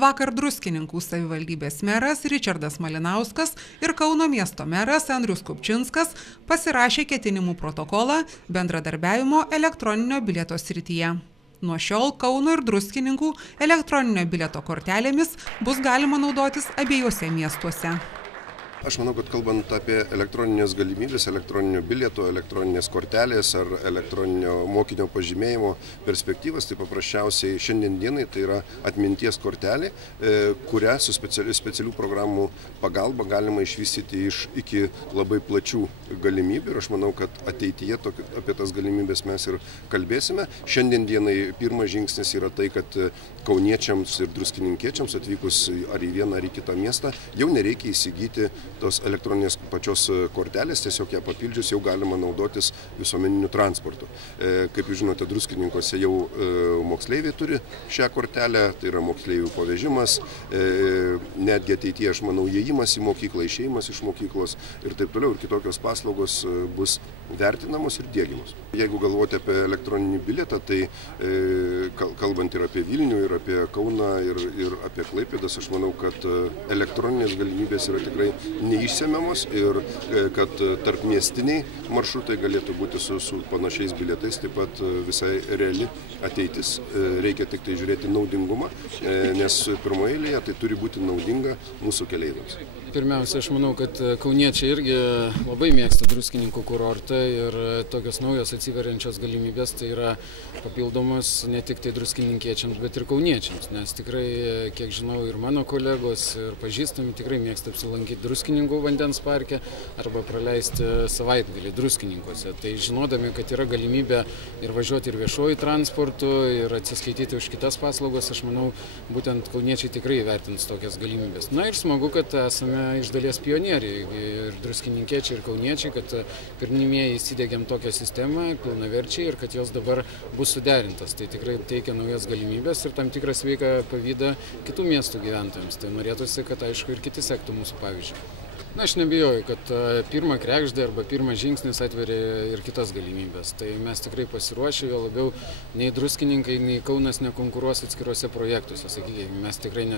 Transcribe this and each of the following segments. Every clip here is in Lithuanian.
Vakar Druskininkų savivaldybės meras Ričardas Malinauskas ir Kauno miesto meras Andrius Kupčinskas pasirašė ketinimų protokolą bendradarbiavimo elektroninio bilieto srityje. Nuo šiol Kauno ir Druskininkų elektroninio bilieto kortelėmis bus galima naudotis abiejose miestuose. Aš manau, kad kalbant apie elektroninės galimybės, elektroninio bilieto, elektroninės kortelės ar elektroninio mokinio pažymėjimo perspektyvas, tai paprasčiausiai šiandien dienai tai yra atminties kortelė, kurią su specialių programų pagalba galima išvystyti iki labai plačių galimybių. Ir aš manau, kad ateityje apie tas galimybės mes ir kalbėsime. Šiandien dienai pirmas žingsnis yra tai, kad kauniečiams ir druskininkiečiams atvykus ar į vieną ar į kitą miestą jau nereikia įsigyti tos elektroninės pačios kortelės, tiesiog ją papildžius jau galima naudotis visuomeniniu transportu. Kaip jūs žinote, Druskininkuose jau moksleiviai turi šią kortelę, tai yra moksleivių pavežimas, netgi ateityje, aš manau, įėjimas į mokyklą, išėjimas iš mokyklos ir taip toliau, ir kitokios paslaugos bus vertinamos ir diegiamos. Jeigu galvoti apie elektroninį bilietą, tai kalbant ir apie Vilnių, ir apie Kauną, ir apie Klaipėdas, aš manau, kad elektroninės galimybės yra tikrai neišsemiamos ir kad tarpmiestiniai maršrutai galėtų būti su panašiais bilietais, taip pat visai reali ateitis. Reikia tik tai žiūrėti naudingumą, nes pirmoje eilėje tai turi būti naudinga mūsų keleiviams. Pirmiausia, aš manau, kad kauniečiai irgi labai mėgsta Druskininkų kurortą ir tokios naujos atsiveriančios galimybės tai yra papildomos ne tik tai druskininkiečiams, bet ir kauniečiams, nes tikrai, kiek žinau, ir mano kolegos, ir pažįstami tikrai mėgsta apsilankyti Druskininkų vandens parke arba praleisti savaitgalį Druskininkuose. Tai žinodami, kad yra galimybė ir važiuoti ir viešuoju transportu, ir atsiskaityti už kitas paslaugas, aš manau, būtent kauniečiai tikrai vertins tokias galimybės. Na ir smagu, kad esame iš dalies pionieriai ir druskininkiečiai ir kauniečiai, kad pirmieji įsidėgiam tokią sistemą pilnaverčiai ir kad jos dabar bus suderintas. Tai tikrai teikia naujas galimybės ir tam tikrą sveiką pavydą kitų miestų gyventojams. Tai norėtųsi, kad aišku ir kiti sektų mūsų pavyzdžių. Na, aš nebijoju, kad pirmą kregždę arba pirmas žingsnis atveria ir kitas galimybės. Tai mes tikrai pasiruošę, jo labiau nei Druskininkai, nei Kaunas nekonkuruos atskiruose projektuose. Sakykime, mes tikrai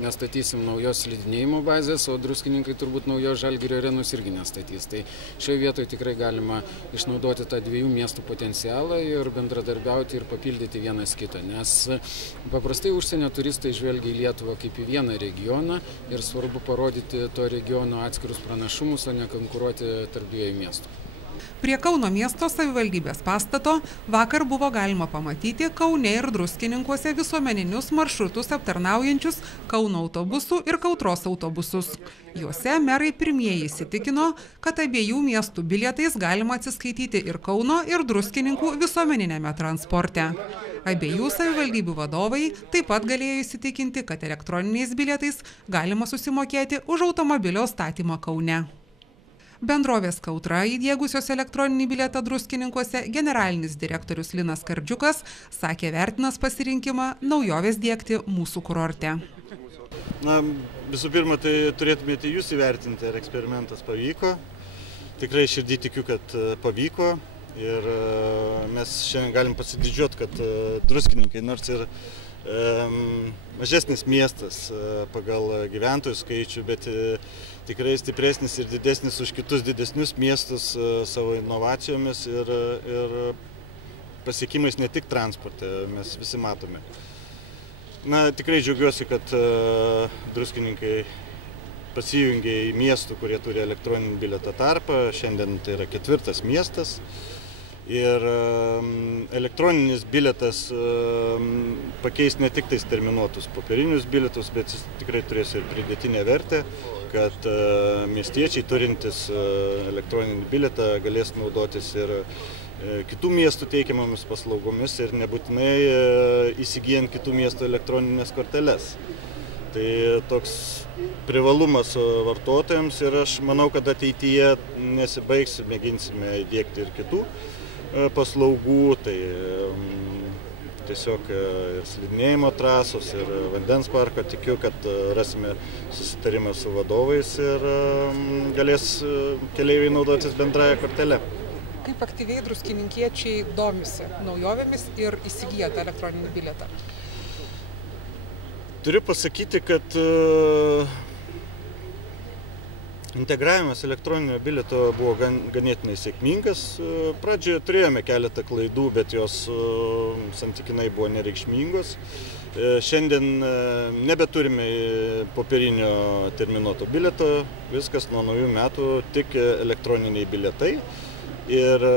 nestatysim naujos slidinėjimo bazės, o Druskininkai turbūt naujos Žalgirio arenos irgi nestatys. Tai šioje vietoje tikrai galima išnaudoti tą dviejų miestų potencialą ir bendradarbiauti ir papildyti vienas kitą. Nes paprastai užsienio turistai žvelgia į Lietuvą kaip į vieną regioną ir svarbu parodyti to regiono atskirus pranašumus, o ne konkuruoti tarp dviejų miestų. Prie Kauno miesto savivaldybės pastato vakar buvo galima pamatyti Kaune ir Druskininkuose visuomeninius maršrutus aptarnaujančius Kauno autobusų ir Kautros autobusus. Juose merai pirmieji įsitikino, kad abiejų miestų bilietais galima atsiskaityti ir Kauno ir Druskininkų visuomeninėme transporte. Abiejų savivaldybių vadovai taip pat galėjo įsitikinti, kad elektroniniais bilietais galima susimokėti už automobilio statymą Kaune. Bendrovės Kautra įdiegusios elektroninį bilietą Druskininkuose generalinis direktorius Linas Kardžiukas sakė vertinas pasirinkimą naujovės diegti mūsų kurorte. Na, visų pirma, tai turėtumėte jūs įvertinti, ar eksperimentas pavyko. Tikrai širdį tikiu, kad pavyko. Ir mes šiandien galim pasididžiuoti, kad Druskininkai, nors ir mažesnis miestas pagal gyventojų skaičių, bet tikrai stipresnis ir didesnis už kitus didesnius miestus savo inovacijomis ir pasiekimais ne tik transporte, mes visi matome. Na, tikrai džiaugiuosi, kad Druskininkai pasijungė į miestų, kurie turi elektroninį bilietą tarpą. Šiandien tai yra 4. miestas. Ir elektroninis bilietas pakeis ne tik tais terminuotus popierinius bilietus, bet jis tikrai turės ir pridėtinę vertę, kad miestiečiai turintis elektroninį bilietą galės naudotis ir kitų miestų teikiamomis paslaugomis ir nebūtinai įsigijant kitų miestų elektroninės korteles. Tai toks privalumas vartotojams ir aš manau, kad ateityje nesibaigs, mėginsime įdiegti ir kitų paslaugų, tai tiesiog ir slidinėjimo trasos, ir vandens parko. Tikiu, kad rasime susitarimą su vadovais ir galės keleiviai naudotis bendrąją kortelę. Kaip aktyviai druskininkiečiai domisi naujovėmis ir įsigyja tą elektroninį bilietą? Turiu pasakyti, kad integravimas elektroninio bilieto buvo ganėtinai sėkmingas. Pradžioje turėjome keletą klaidų, bet jos santykinai buvo nereikšmingos. Šiandien nebeturime popierinio terminuoto bilieto, viskas nuo naujų metų tik elektroniniai bilietai. Ir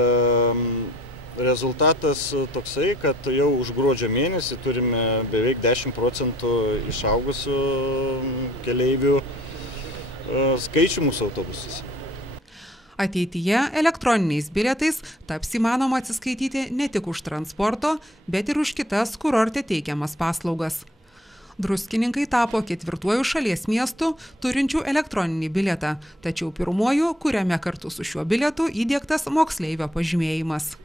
rezultatas toksai, kad jau už gruodžio mėnesį turime beveik 10% išaugusių keleivių skaičių mūsų autobusuose. Ateityje elektroniniais bilietais taps įmanoma atsiskaityti ne tik už transporto, bet ir už kitas kurorte teikiamas paslaugas. Druskininkai tapo 4. šalies miestu turinčių elektroninį bilietą, tačiau 1, kuriame kartu su šiuo bilietu įdiegtas moksleivio pažymėjimas.